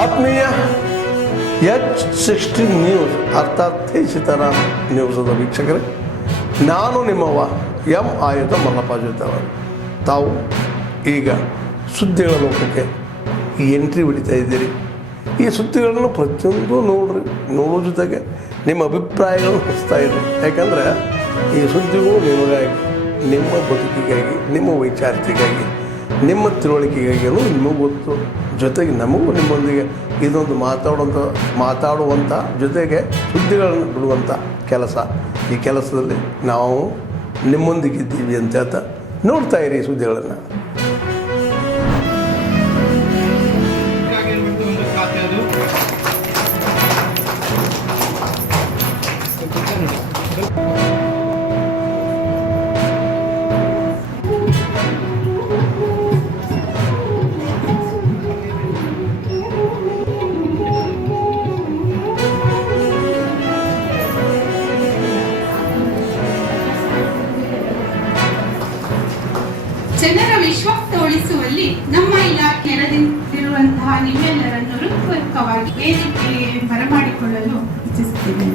ಆತ್ಮೀಯ H16 news ಅರ್ಥಾತ್ ಸೀತಾರಾಮ್ ನ್ಯೂಸದ ವೀಕ್ಷಕರೇ, ನಾನು ನಿಮ್ಮವ ಎಂ ಆಯುಧ ಮಲ್ಲಪ್ಪ ಜೊತೆವರು. ತಾವು ಈಗ ಸುದ್ದಿಗಳ ಲೋಕಕ್ಕೆ ಎಂಟ್ರಿ ಹೊಡಿತಾ ಇದ್ದೀರಿ. ಈ ಸುದ್ದಿಗಳನ್ನು ಪ್ರತಿಯೊಂದು ನೋಡೋ ಜೊತೆಗೆ ನಿಮ್ಮ ಅಭಿಪ್ರಾಯಗಳನ್ನು ಹೊಸ್ತಾ ಇದೆ. ಯಾಕಂದರೆ ಈ ಸುದ್ದಿಗಳು ನಿಮಗಾಗಿ, ನಿಮ್ಮ ಬದುಕಿಗಾಗಿ, ನಿಮ್ಮ ವೈಚಾರಿಕೆಗಾಗಿ, ನಿಮ್ಮ ತಿಳುವಳಿಕೆಗಾಗಿಯೂ ನಿಮಗೂ ಗೊತ್ತು. ಜೊತೆಗೆ ನಮಗೂ ನಿಮ್ಮೊಂದಿಗೆ ಇದೊಂದು ಮಾತಾಡುವಂಥ ಜೊತೆಗೆ ಸುದ್ದಿಗಳನ್ನು ಬಿಡುವಂಥ ಕೆಲಸ. ಈ ಕೆಲಸದಲ್ಲಿ ನಾವು ನಿಮ್ಮೊಂದಿಗಿದ್ದೀವಿ ಅಂತ ಹೇಳ್ತಾ ನೋಡ್ತಾ ಇರಿ ಸುದ್ದಿಗಳನ್ನು. ಜನರ ವಿಶ್ವಾಸ ಉಳಿಸುವಲ್ಲಿ ನಮ್ಮ ಇಲಾಖೆ ನೆರದಿರುವಂತಹ ನಿಮ್ಮೆಲ್ಲರನ್ನು ಹೃತ್ಪೂರ್ವಕವಾಗಿ ವೇದಿಕೆಗೆ ಬರಮಾಡಿಕೊಳ್ಳಲು ಇಚ್ಛಿಸುತ್ತೇನೆ.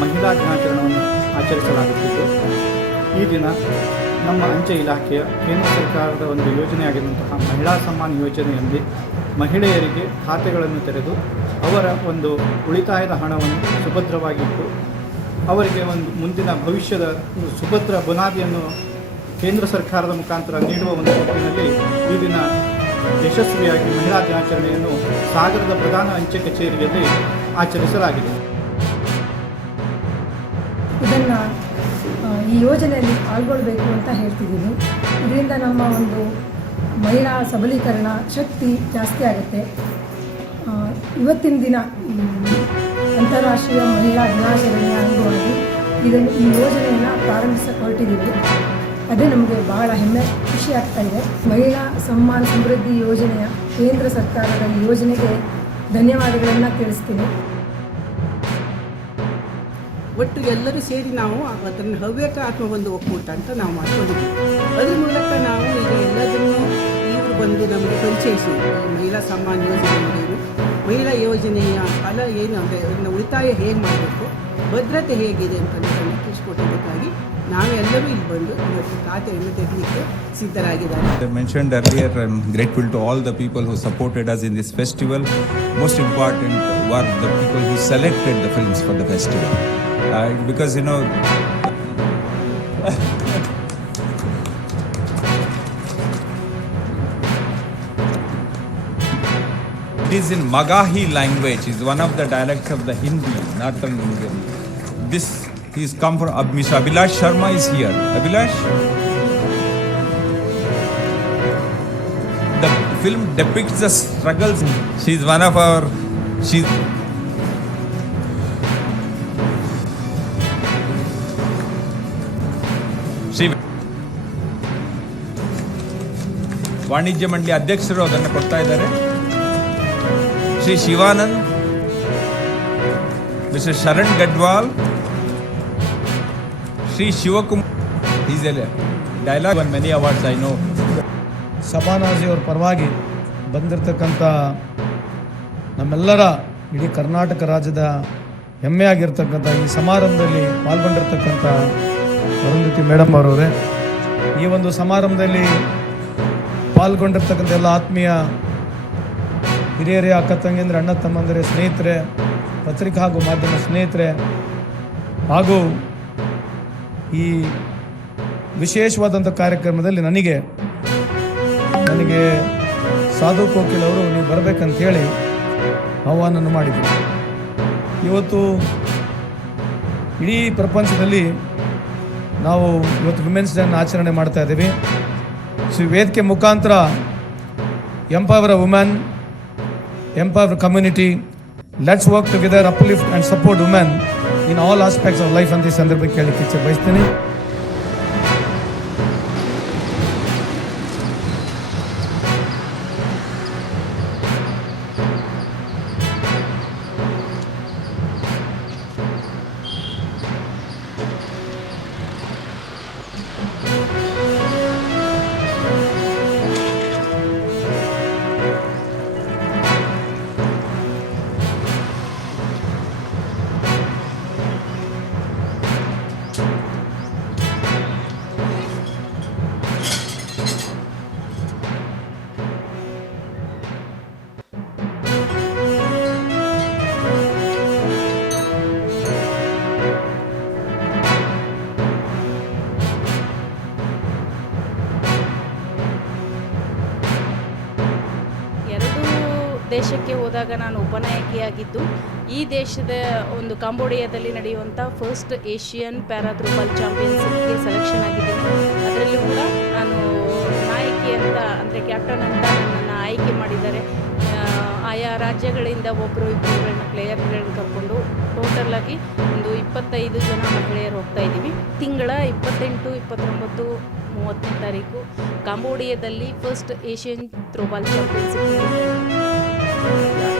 ಮಹಿಳಾ ದಿನಾಚರಣೆಯನ್ನು ಆಚರಿಸಲಾಗುತ್ತಿದ್ದು, ಈ ದಿನ ನಮ್ಮ ಅಂಚೆ ಇಲಾಖೆಯ ಕೇಂದ್ರ ಸರ್ಕಾರದ ಒಂದು ಯೋಜನೆಯಾಗಿರುವಂತಹ ಮಹಿಳಾ ಸಮ್ಮಾನ್ ಯೋಜನೆಯಲ್ಲಿ ಮಹಿಳೆಯರಿಗೆ ಖಾತೆಗಳನ್ನು ತೆರೆದು ಅವರ ಒಂದು ಉಳಿತಾಯದ ಹಣವನ್ನು ಸುಭದ್ರವಾಗಿಟ್ಟು ಅವರಿಗೆ ಒಂದು ಮುಂದಿನ ಭವಿಷ್ಯದ ಸುಭದ್ರ ಬುನಾದಿಯನ್ನು ಕೇಂದ್ರ ಸರ್ಕಾರದ ಮುಖಾಂತರ ನೀಡುವ ಒಂದು ನಿಟ್ಟಿನಲ್ಲಿ ಈ ದಿನ ಯಶಸ್ವಿಯಾಗಿ ಮಹಿಳಾ ದಿನಾಚರಣೆಯನ್ನು ಸಾಗರದ ಪ್ರಧಾನ ಅಂಚೆ ಕಚೇರಿಯಲ್ಲಿ ಆಚರಿಸಲಾಗಿದೆ. ಇದನ್ನು ಈ ಯೋಜನೆಯಲ್ಲಿ ಪಾಲ್ಗೊಳ್ಳಬೇಕು ಅಂತ ಹೇಳ್ತಿದ್ದೀನಿ. ಇದರಿಂದ ನಮ್ಮ ಒಂದು ಮಹಿಳಾ ಸಬಲೀಕರಣ ಶಕ್ತಿ ಜಾಸ್ತಿ ಆಗುತ್ತೆ. ಇವತ್ತಿನ ದಿನ ಅಂತಾರಾಷ್ಟ್ರೀಯ ಮಹಿಳಾ ದಿನಾಚರಣೆಯ ಅಂಗವಾಗಿ ಈ ಯೋಜನೆಯನ್ನು ಹೊರಟಿದ್ದೀವಿ. ಅದೇ ನಮಗೆ ಬಹಳ ಹೆಮ್ಮೆ ಖುಷಿ ಆಗ್ತಾ ಇದೆ. ಮಹಿಳಾ ಸಮ್ಮಾನ್ ಸಮೃದ್ಧಿ ಯೋಜನೆಯ ಕೇಂದ್ರ ಸರ್ಕಾರದ ಈ ಯೋಜನೆಗೆ ಧನ್ಯವಾದಗಳನ್ನು ತಿಳಿಸ್ತೀನಿ. ಒಟ್ಟು ಎಲ್ಲರೂ ಸೇರಿ ನಾವು ಅದನ್ನು ಹವ್ಯಕ ಅಥವಾ ಒಂದು ಒಕ್ಕೂಟ ಅಂತ ನಾವು ಮಾಡ್ಕೊಂಡಿದ್ದೀವಿ. ಅದರ ಮೂಲಕ ನಾವು ಈಗ ಎಲ್ಲದನ್ನು ಇವರು ಬಂದು ನಮಗೆ ಪರಿಚಯಿಸಿ ಮಹಿಳಾ ಸಮ್ಮಾನ್ ಯೋಜನೆ ಮಹಿಳಾ ಯೋಜನೆಯ ಫಲ ಏನು ಅಂದರೆ ಅದನ್ನು ಉಳಿತಾಯ ಹೇಗೆ ಮಾಡಬೇಕು, ಭದ್ರತೆ ಹೇಗಿದೆ ಅಂತ ತಿಳಿಸ್ಕೊಟ್ಟಿದ್ದಕ್ಕಾಗಿ ನಾವೆಲ್ಲರೂ ಇಲ್ಲಿ ಬಂದು ಇವತ್ತು ಖಾತೆಯನ್ನು ತೆಗೆಯಲಿಕ್ಕೆ ಸಿದ್ಧರಾಗಿದ್ದಾರೆ. I mentioned earlier, I'm grateful to all the people who supported us in this festival. Most important were the people who selected the films for the festival. Because it is in Magahi language, is one of the dialects of the Hindi, not an Indian. This is come from Mr. Abhilash Sharma is here. Abhilash? The film depicts the struggles. She is one of our. ವಾಣಿಜ್ಯ ಮಂಡಳಿ ಅಧ್ಯಕ್ಷರು ಅದನ್ನು ಕೊಡ್ತಾ ಇದ್ದಾರೆ. Shri Shivanand, mister Sharan Gadwal, Shri Shivakumar. Is a dialogue on many awards I know. ಸಭಾನಾಜಿಯವರ ಪರವಾಗಿ ಬಂದಿರತಕ್ಕಂಥ ನಮ್ಮೆಲ್ಲರ ಇಡೀ ಕರ್ನಾಟಕ ರಾಜ್ಯದ ಹೆಮ್ಮೆಯಾಗಿರ್ತಕ್ಕಂಥ ಈ ಸಮಾರಂಭದಲ್ಲಿ ಪಾಲ್ಗೊಂಡಿರ್ತಕ್ಕಂಥ ಅರುಂಧತಿ ಮೇಡಮ್ ಅವರವರೇ, ಈ ಒಂದು ಸಮಾರಂಭದಲ್ಲಿ ಪಾಲ್ಗೊಂಡಿರ್ತಕ್ಕಂಥ ಎಲ್ಲ ಆತ್ಮೀಯ ಹಿರಿಯರೇ, ಅಕ್ಕ ತಂಗಿಯಂದರೆ, ಅಣ್ಣ ತಮ್ಮಂದರೆ, ಸ್ನೇಹಿತರೆ, ಪತ್ರಿಕಾ ಹಾಗೂ ಮಾಧ್ಯಮ ಸ್ನೇಹಿತರೆ, ಹಾಗೂ ಈ ವಿಶೇಷವಾದಂಥ ಕಾರ್ಯಕ್ರಮದಲ್ಲಿ ನನಗೆ ಸಾಧು ಕೋಕಿಲ್ ಅವರು ನೀವು ಬರಬೇಕಂತ ಹೇಳಿ ಆಹ್ವಾನವನ್ನು ಮಾಡಿದರು. ಇವತ್ತು ಇಡೀ ಪ್ರಪಂಚದಲ್ಲಿ ನಾವು ಇವತ್ತು ವಿಮೆನ್ಸ್ ಡೇನ ಆಚರಣೆ ಮಾಡ್ತಾ ಇದ್ದೀವಿ. ವೇದಿಕೆ ಮುಖಾಂತರ empower women, empower community. Let's work together, uplift and support women in all aspects of life ಅಂತ ಈ ಸಂದರ್ಭಕ್ಕೆ ಹೇಳಲಿಕ್ಕೆ ಇಚ್ಛೆ ಬಯಸ್ತೀನಿ. ದೇಶಕ್ಕೆ ಹೋದಾಗ ನಾನು ಉಪನಾಯಕಿಯಾಗಿದ್ದು ಈ ದೇಶದ ಒಂದು ಕಾಂಬೋಡಿಯಾದಲ್ಲಿ ನಡೆಯುವಂಥ ಫಸ್ಟ್ ಏಷ್ಯನ್ ಪ್ಯಾರಾ ಥ್ರೋಬಾಲ್ ಚಾಂಪಿಯನ್ಶಿಪ್ಗೆ ಸೆಲೆಕ್ಷನ್ ಆಗಿದ್ದೀನಿ. ಅದರಲ್ಲೂ ಕೂಡ ನಾನು ನಾಯಕಿ ಅಂತ ಅಂದರೆ ಕ್ಯಾಪ್ಟನ್ ಅಂತ ನನ್ನನ್ನು ಆಯ್ಕೆ ಮಾಡಿದ್ದಾರೆ. ಆಯಾ ರಾಜ್ಯಗಳಿಂದ ಒಬ್ಬರು ಇಬ್ಬರುಗಳನ್ನ ಪ್ಲೇಯರ್ಗಳನ್ನ ಕರ್ಕೊಂಡು ಟೋಟಲಾಗಿ ಒಂದು 25 ಜನ ಮಹಿಳೆಯರು ಹೋಗ್ತಾ ಇದ್ದೀವಿ. ತಿಂಗಳ 28, 29, 30ನೇ ತಾರೀಕು ಕಾಂಬೋಡಿಯಾದಲ್ಲಿ first Asian throwball championship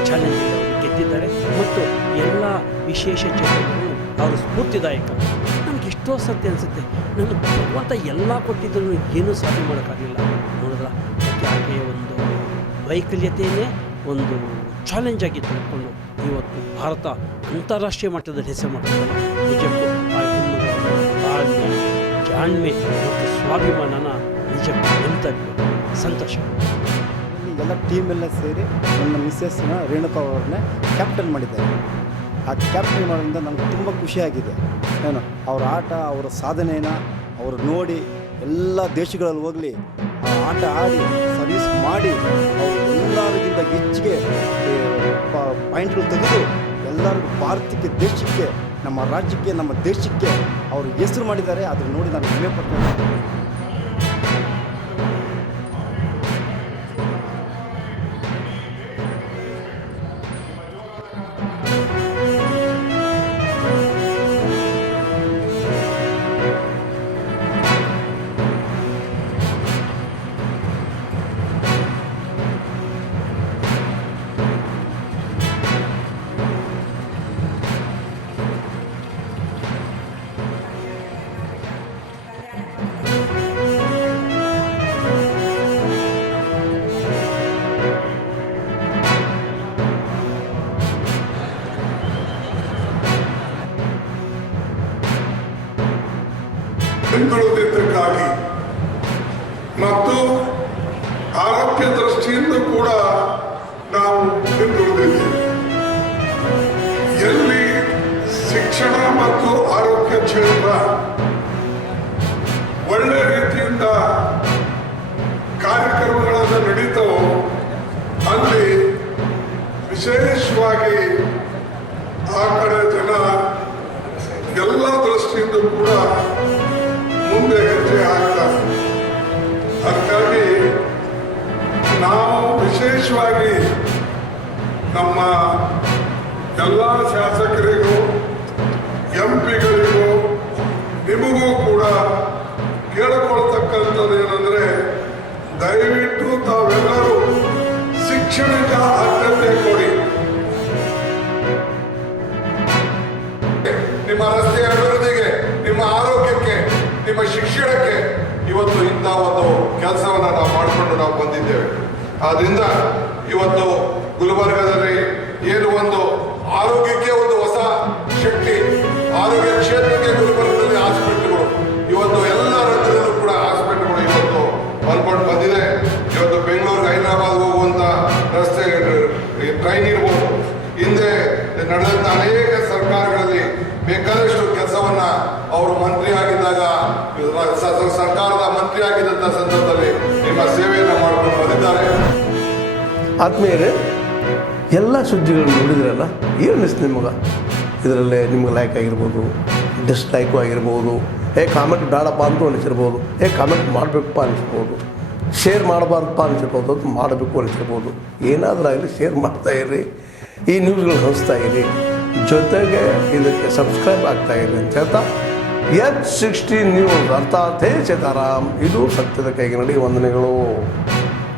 challenge ಗೆದ್ದಿದ್ದಾರೆ ಮತ್ತು ಎಲ್ಲ ವಿಶೇಷ ಚೇತನಗಳು ಅವರು ಸ್ಫೂರ್ತಿದಾಯಕ. ನನಗೆ ಎಷ್ಟೋ ಸತ್ಯ ಅನಿಸುತ್ತೆ, ನನಗೆ ಭಗವಂತ ಎಲ್ಲ ಕೊಟ್ಟಿದ್ದರೂ ಏನೂ ಸಾಧನೆ ಮಾಡೋಕ್ಕಾಗಲಿಲ್ಲ. ನೋಡಿದ್ರ ಆಕೆಯ ಒಂದು ವೈಕಲ್ಯತೆಯೇ ಒಂದು ಚಾಲೆಂಜ್ ಆಗಿ ತೆಗೆದುಕೊಂಡು ಇವತ್ತು ಭಾರತ ಅಂತಾರಾಷ್ಟ್ರೀಯ ಮಟ್ಟದಲ್ಲಿ ಹೆಸರು ಮಾಡ್ತಾರೆ. ನಿಜಕ್ಕೂ ಆ ಹೆಣ್ಣುಗಳ ತಾಳ್ಮೆ, ಜಾಣ್ಮೆ ಮತ್ತು ಸ್ವಾಭಿಮಾನನ ನಿಜಕ್ಕೂ ನೆನಪಬೇಕು. ಸಂತೋಷ. ಎಲ್ಲ ಟೀಮೆಲ್ಲ ಸೇರಿ ನನ್ನ ಮಿಸ್ಸಸ್ನ ರೇಣುಕಾ ಅವ್ರನ್ನೇ ಕ್ಯಾಪ್ಟನ್ ಮಾಡಿದ್ದಾರೆ. ಆ ಕ್ಯಾಪ್ಟನ್ ಮಾಡೋದ್ರಿಂದ ನನಗೆ ತುಂಬ ಖುಷಿಯಾಗಿದೆ. ಏನು ಅವ್ರ ಆಟ, ಅವರ ಸಾಧನೆಯನ್ನು ಅವರು ನೋಡಿ ಎಲ್ಲ ದೇಶಗಳಲ್ಲಿ ಹೋಗಲಿ ಆ ಆಟ ಆಡಿ ಸರ್ವಿಸ್ ಮಾಡಿ ಅವರು ಎಲ್ಲರಿಗಿಂತ ಹೆಚ್ಚಿಗೆ ಪಾಯಿಂಟ್ಗಳು ತೆಗೆದು ಎಲ್ಲರಿಗೂ ಭಾರತಕ್ಕೆ, ದೇಶಕ್ಕೆ, ನಮ್ಮ ರಾಜ್ಯಕ್ಕೆ, ನಮ್ಮ ದೇಶಕ್ಕೆ ಅವರು ಹೆಸರು ಮಾಡಿದ್ದಾರೆ. ಅದನ್ನು ನೋಡಿ ನಾನು ಹೆಮ್ಮೆ ಪಡ್ತೀನಿ. ಹಿಂದುಳಿದಿದ್ದಕ್ಕಾಗಿ ಮತ್ತು ಆರೋಗ್ಯ ದೃಷ್ಟಿಯಿಂದ ಕೂಡ ನಾವು ಹಿಂದುಳಿದಿದ್ದೇವೆ. ಎಲ್ಲಿ ಶಿಕ್ಷಣ ಮತ್ತು ಆರೋಗ್ಯ ಕ್ಷೇತ್ರ ಒಳ್ಳೆ ರೀತಿಯಿಂದ ಕಾರ್ಯಕ್ರಮಗಳನ್ನು ನಡೀತವೋ ಅಲ್ಲಿ ವಿಶೇಷವಾಗಿ ಆ ಕಡೆ ಜನ ಎಲ್ಲ ದೃಷ್ಟಿಯಿಂದ ಕೂಡ ಮುಂದೆ ಹೆಜ್ಜೆ ಹಾಕ್ತಾರೆ. ಅದಕ್ಕಾಗಿ ನಾವು ವಿಶೇಷವಾಗಿ ನಮ್ಮ ಎಲ್ಲ ಶಾಸಕರಿಗೂ, ಎಂಪಿಗಳಿಗೂ, ನಿಮಗೂ ಕೂಡ ಕೇಳಿಕೊಳ್ತಕ್ಕಂಥದ್ದು ಏನಂದ್ರೆ, ದಯವಿಟ್ಟು ತಾವೆಲ್ಲರೂ ಶಿಕ್ಷಣಕ್ಕೆ ಆದ್ಯತೆ ಕೊಡಿ. ನಿಮ್ಮ ರಸ್ತೆ ಅಭಿವೃದ್ಧಿಗೆ, ನಿಮ್ಮ ಆರೋಗ್ಯಕ್ಕೆ, ನಿಮ್ಮ ಶಿಕ್ಷಣಕ್ಕೆ ಇವತ್ತು ಇಂಥ ಒಂದು ಕೆಲಸವನ್ನು ನಾವು ಮಾಡಿಕೊಂಡು ನಾವು ಬಂದಿದ್ದೇವೆ. ಆದ್ರಿಂದ ಇವತ್ತು ಗುಲ್ಬರ್ಗದಲ್ಲಿ ಏನು ಒಂದು ಆರೋಗ್ಯಕ್ಕೆ ಒಂದು ಹೊಸ ಶಕ್ತಿ, ಆರೋಗ್ಯ ಕ್ಷೇತ್ರಕ್ಕೆ ಗುಲ್ಬರ್ಗದಲ್ಲಿ ಹಾಸ್ಪಿಟಲ್ಗಳು ಇವತ್ತು ಎಲ್ಲ ರಂಗದಲ್ಲೂ ಕೂಡ ಹಾಸ್ಪಿಟಲ್ಗಳು ಇವತ್ತು ಬಂದ್ಕೊಂಡು ಬಂದಿದೆ. ಇವತ್ತು ಬೆಂಗಳೂರಿಗೆ ಹೈದರಾಬಾದ್ ಹೋಗುವಂತ ರಸ್ತೆ ಟ್ರೈನ್ ಇರ್ಬೋದು, ಹಿಂದೆ ನಡೆದಂತ ಅನೇಕ ಸರ್ಕಾರಗಳಲ್ಲಿ ಬೇಕಾದಷ್ಟು ಕೆಲಸವನ್ನ ಅವರು ಮಂತ್ರಿ ಆಗಿದ್ದಾಗ, ಸರ್ಕಾರದ ಮಂತ್ರಿ ಆಗಿದ್ದಂಥ ಸಂದರ್ಭದಲ್ಲಿ ನಿಮ್ಮ ಸೇವೆಯನ್ನು ಮಾಡ್ಕೊಂಡು ಬಂದಿದ್ದಾರೆ. ಆತ್ಮೀಯರೇ, ಎಲ್ಲ ಸುದ್ದಿಗಳನ್ನು ನೋಡಿದ್ರಲ್ಲ, ಏನು ಅನಿಸ್ತು ನಿಮಗೆ? ಇದರಲ್ಲೇ ನಿಮ್ಗೆ ಲೈಕ್ ಆಗಿರ್ಬೋದು, ಡಿಸ್ಲೈಕು ಆಗಿರ್ಬೋದು, ಕಾಮೆಂಟ್ ಬೇಡಪ್ಪ ಅಂತೂ ಅನಿಸಿರ್ಬೋದು, ಕಾಮೆಂಟ್ ಮಾಡಬೇಕಪ್ಪ ಅನಿಸ್ಬೋದು, ಶೇರ್ ಮಾಡಬಾರ್ದಪ್ಪ ಅನಿಸಿರ್ಬೋದು, ಅದು ಮಾಡಬೇಕು ಅನಿಸಿರ್ಬೋದು. ಏನಾದರೂ ಆಗಲಿ ಶೇರ್ ಮಾಡ್ತಾಯಿರಿ, ಈ ನ್ಯೂಸ್ಗಳು ಹಂಚ್ತಾ ಇರಿ, ಜೊತೆಗೆ ಇದಕ್ಕೆ ಸಬ್ಸ್ಕ್ರೈಬ್ ಆಗ್ತಾಯಿರಿ ಅಂತ ಹೇಳ್ತಾ H16 ನ್ಯೂಸ್ ಅರ್ಥಾತ್ ಹೇ ಸೀತಾರಾಮ್, ಇದು ಸತ್ಯದ ಕೈಗೆ ನಡಿ. ವಂದನೆಗಳು.